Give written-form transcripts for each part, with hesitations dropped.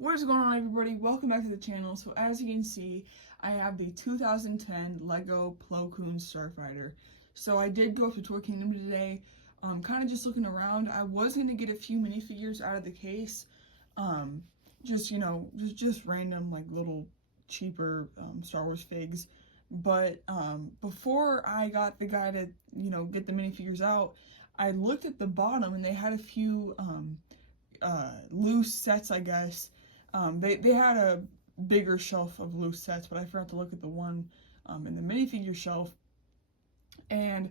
What is going on, everybody? Welcome back to the channel. So as you can see, I have the 2010 Lego Plo Koon Starfighter. So I did go to Toy Kingdom today, kind of just looking around. I was going to get a few minifigures out of the case, just, just random, like, little cheaper Star Wars figs. But before I got the guy to, get the minifigures out, I looked at the bottom and they had a few loose sets, I guess. They had a bigger shelf of loose sets, but I forgot to look at the one in the minifigure shelf. And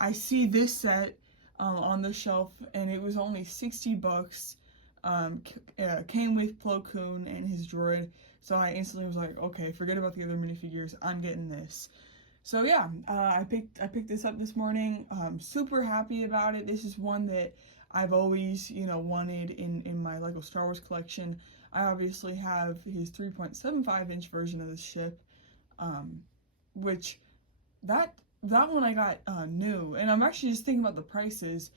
I see this set on the shelf, and it was only 60 bucks. Came with Plo Koon and his droid, so I instantly was like, okay, forget about the other minifigures. I'm getting this. So yeah, I picked this up this morning. Super happy about it. This is one that I've always, wanted in my Lego Star Wars collection. I obviously have his 3.75-inch version of the ship, which that one I got new, and I'm actually just thinking about the prices.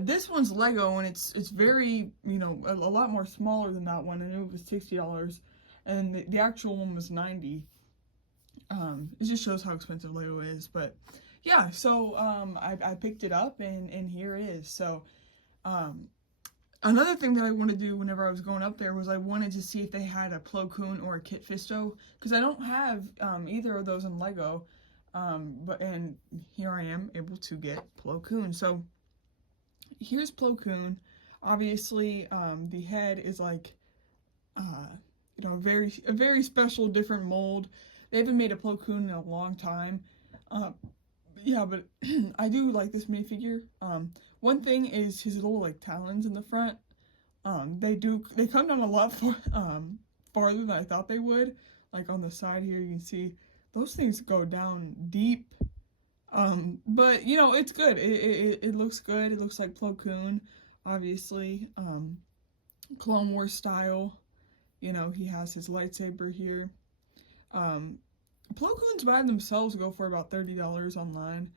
This one's Lego, and it's very, a lot more smaller than that one. I knew it was $60, and the actual one was $90. It just shows how expensive Lego is, but yeah, so I picked it up, and here it is. So another thing that I wanted to do whenever I was going up there was I wanted to see if they had a Plo Koon or a Kit Fisto, because I don't have either of those in Lego, and here I am able to get Plo Koon. So here's Plo Koon. Obviously, the head is like, a very special, different mold. They haven't made a Plo Koon in a long time. Yeah, but I do like this minifigure. One thing is his little, like, talons in the front. They come down a lot farther than I thought they would. Like, on the side here, you can see those things go down deep. But, it's good. It looks good. It looks like Plo Koon, obviously. Clone Wars style. He has his lightsaber here. Plo Koons by themselves go for about $30 online.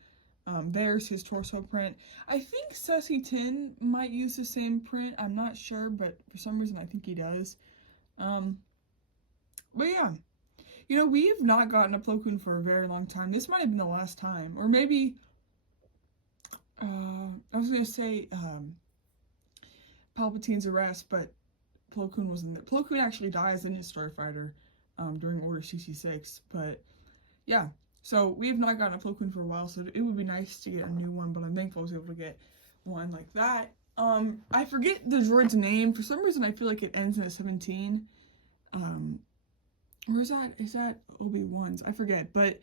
There's his torso print. I think Sassy Tin might use the same print. I'm not sure, but for some reason I think he does. But yeah, we have not gotten a Plo Koon for a very long time. This might have been the last time, or maybe I was gonna say Palpatine's arrest, but Plo Koon wasn't there. Plo Koon actually dies in his Starfighter during Order 66, but yeah, so we have not gotten a Plo Koon for a while, so it would be nice to get a new one, but I'm thankful I was able to get one like that. I forget the droid's name. For some reason, I feel like it ends in a 17. Or is that Obi-Wan's? I forget, but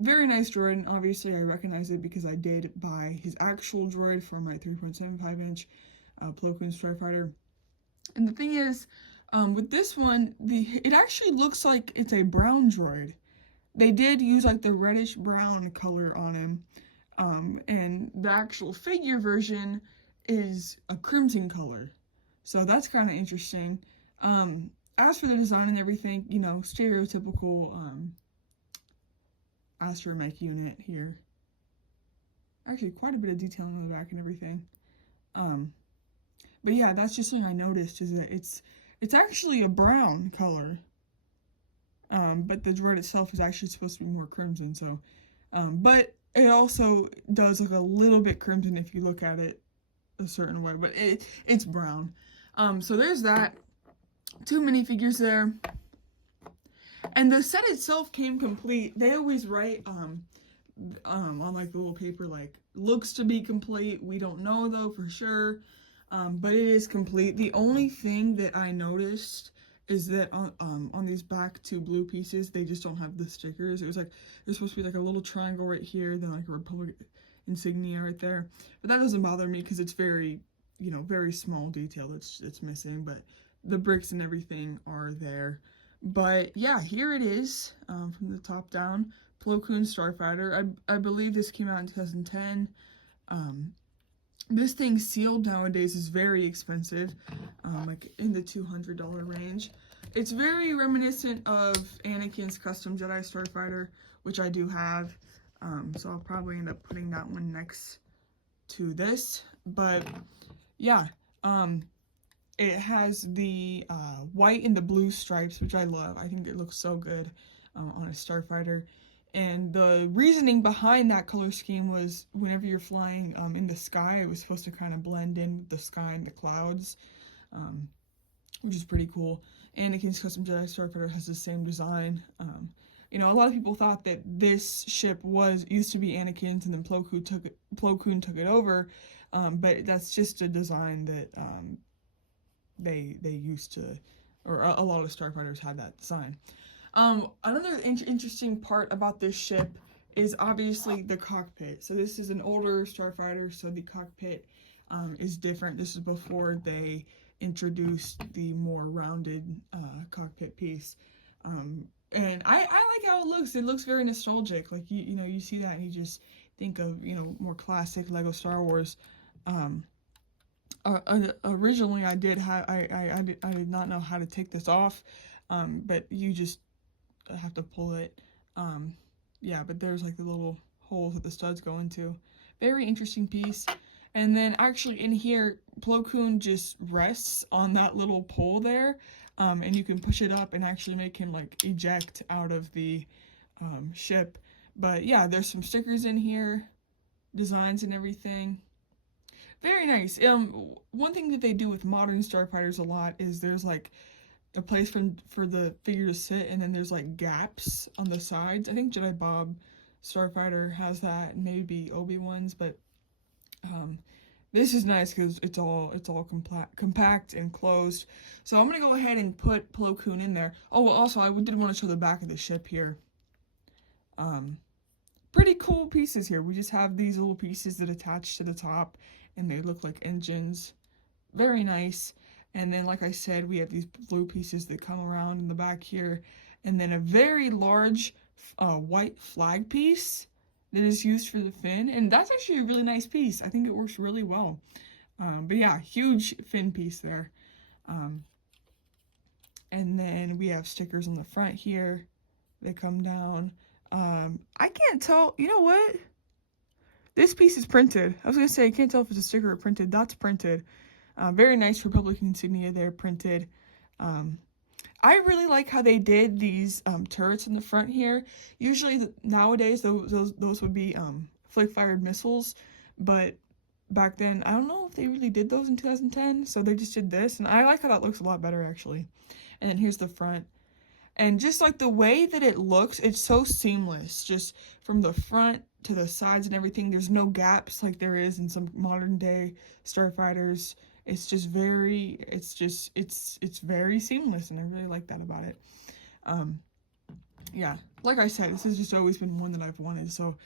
very nice droid, and obviously I recognize it because I did buy his actual droid for my 3.75-inch Plo Koon Starfighter. And the thing is, with this one, it actually looks like it's a brown droid. They did use like the reddish brown color on him, and the actual figure version is a crimson color. So that's kind of interesting. As for the design and everything, stereotypical astromech unit here. Actually, quite a bit of detail on the back and everything. But yeah, that's just something I noticed, is that it's actually a brown color. But the droid itself is actually supposed to be more crimson, so, but it also does look a little bit crimson if you look at it a certain way, but it's brown. So there's that. 2 minifigures there. And the set itself came complete. They always write, on like the little paper, like, looks to be complete. We don't know though for sure. But it is complete. The only thing that I noticed is that on these back 2 blue pieces, they just don't have the stickers. It was like, there's supposed to be like a little triangle right here, then like a Republic insignia right there. But that doesn't bother me because it's very, very small detail that's missing, but the bricks and everything are there. But yeah, here it is, from the top down, Plo Koon Starfighter. I believe this came out in 2010. This thing sealed nowadays is very expensive, like in the $200 range. It's very reminiscent of Anakin's Custom Jedi Starfighter, which I do have, so I'll probably end up putting that one next to this. But yeah, it has the white and the blue stripes, which I love. I think it looks so good on a starfighter. And the reasoning behind that color scheme was whenever you're flying in the sky, it was supposed to kind of blend in with the sky and the clouds, which is pretty cool. Anakin's Custom Jedi Starfighter has the same design. You know, a lot of people thought that this ship used to be Anakin's, and then Plo Koon took it over, but that's just a design that they used to, or a lot of starfighters had that design. Another interesting part about this ship is obviously the cockpit. So this is an older starfighter, so the cockpit is different. This is before they introduced the more rounded cockpit piece. And I like how it looks. It looks very nostalgic. Like, you know, you see that and you just think of, you know, more classic Lego Star Wars. Originally I did not know how to take this off, but you just have to pull it. Yeah, but there's like the little holes that the studs go into. Very interesting piece. And then actually in here, Plo Koon just rests on that little pole there, and you can push it up and actually make him like eject out of the ship. But yeah, there's some stickers in here, designs and everything. Very nice. One thing that they do with modern starfighters a lot is there's like a place for the figure to sit, and then there's like gaps on the sides. I think Jedi Bob Starfighter has that, and maybe Obi-Wan's, but this is nice because it's all compact and closed. So I'm gonna go ahead and put Plo Koon in there. Oh, well, also I did want to show the back of the ship here. Pretty cool pieces here. We just have these little pieces that attach to the top, and they look like engines. Very nice. And then, like I said, we have these blue pieces that come around in the back here, and then a very large white flag piece that is used for the fin, and that's actually a really nice piece. I think it works really well. But yeah, huge fin piece there. And then we have stickers on the front here that come down. I can't tell, you know what? This piece is printed. I was gonna say, I can't tell if it's a sticker or printed. That's printed. Very nice Republic insignia there, printed. I really like how they did these turrets in the front here. Usually nowadays those would be flick-fired missiles, but back then I don't know if they really did those in 2010, so they just did this, and I like how that looks a lot better actually. And then here's the front. And just like the way that it looks, it's so seamless, just from the front to the sides and everything. There's no gaps like there is in some modern day starfighters. It's just very, it's very seamless, and I really like that about it. Yeah, like I said, this has just always been one that I've wanted, so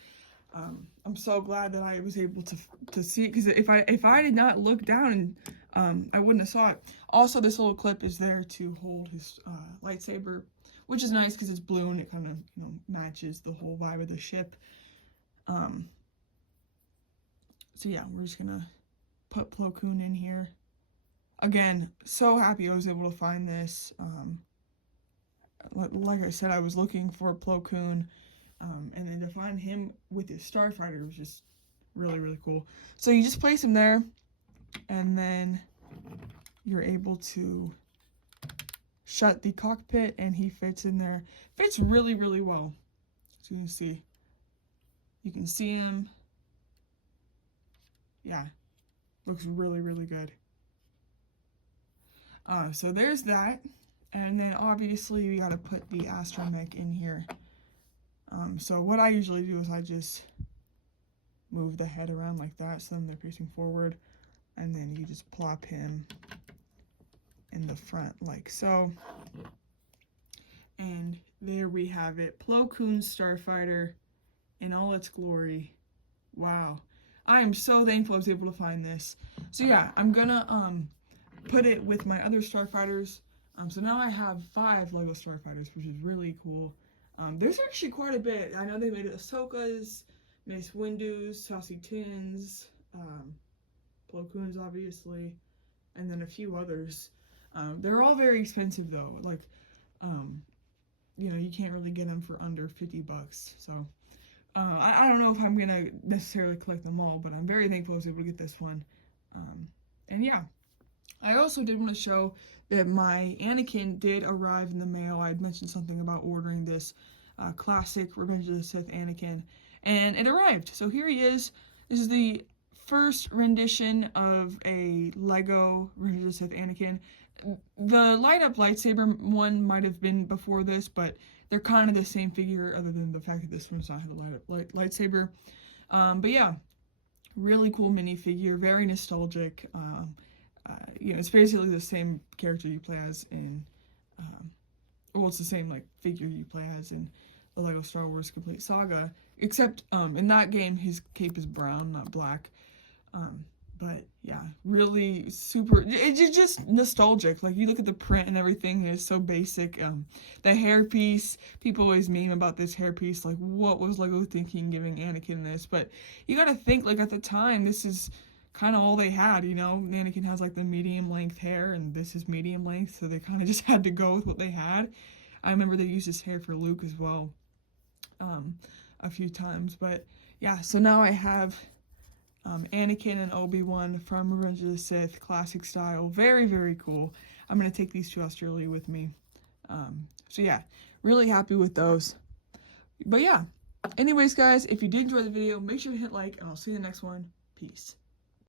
I'm so glad that I was able to see it, because if I did not look down, and I wouldn't have saw it. Also, this little clip is there to hold his lightsaber, which is nice because it's blue and it kind of, you know, matches the whole vibe of the ship. So yeah, we're just gonna put Plo Koon in here. Again, so happy I was able to find this. Like I said, I was looking for Plo Koon, and then to find him with his starfighter was just really, really cool. So you just place him there, and then you're able to shut the cockpit, and he fits in there. Fits really, really well. So you can see him. Yeah, looks really, really good. So there's that, and then obviously we gotta put the astromech in here. So what I usually do is I just move the head around like that, so then they're facing forward, and then you just plop him in the front like so. And there we have it, Plo Koon Starfighter in all its glory. Wow, I am so thankful I was able to find this. So yeah, I'm gonna put it with my other starfighters. So now I have 5 Lego starfighters, which is really cool. There's actually quite a bit. I know they made Ahsoka's, Mace Windu's, Sausage Tins, Plo Koon's obviously, and then a few others. They're all very expensive though. Like, you know, you can't really get them for under $50. So I don't know if I'm gonna necessarily collect them all, but I'm very thankful I was able to get this one. And yeah. I also did want to show that my Anakin did arrive in the mail. I had mentioned something about ordering this classic Revenge of the Sith Anakin, and it arrived. So here he is. This is the first rendition of a Lego Revenge of the Sith Anakin. The light-up lightsaber one might have been before this, but they're kind of the same figure, other than the fact that this one's not the light-up lightsaber. But yeah, really cool minifigure, very nostalgic. You know, it's basically the same character you play as in, well, it's the same, like, figure you play as in the Lego Star Wars Complete Saga, except, in that game, his cape is brown, not black. But, yeah, really super, it's just nostalgic. Like, you look at the print and everything, and it's so basic. The hairpiece, people always meme about this hairpiece, like, what was Lego thinking giving Anakin this? But you gotta think, like, at the time, this is kind of all they had, you know? Anakin has, like, the medium length hair, and this is medium length, so they kind of just had to go with what they had. I remember they used his hair for Luke as well, a few times. But, yeah, so now I have Anakin and Obi-Wan from Revenge of the Sith, classic style. Very, very cool. I'm going to take these to Australia with me. So, yeah, really happy with those. But, yeah, anyways, guys, if you did enjoy the video, make sure to hit like, and I'll see you in the next one. Peace.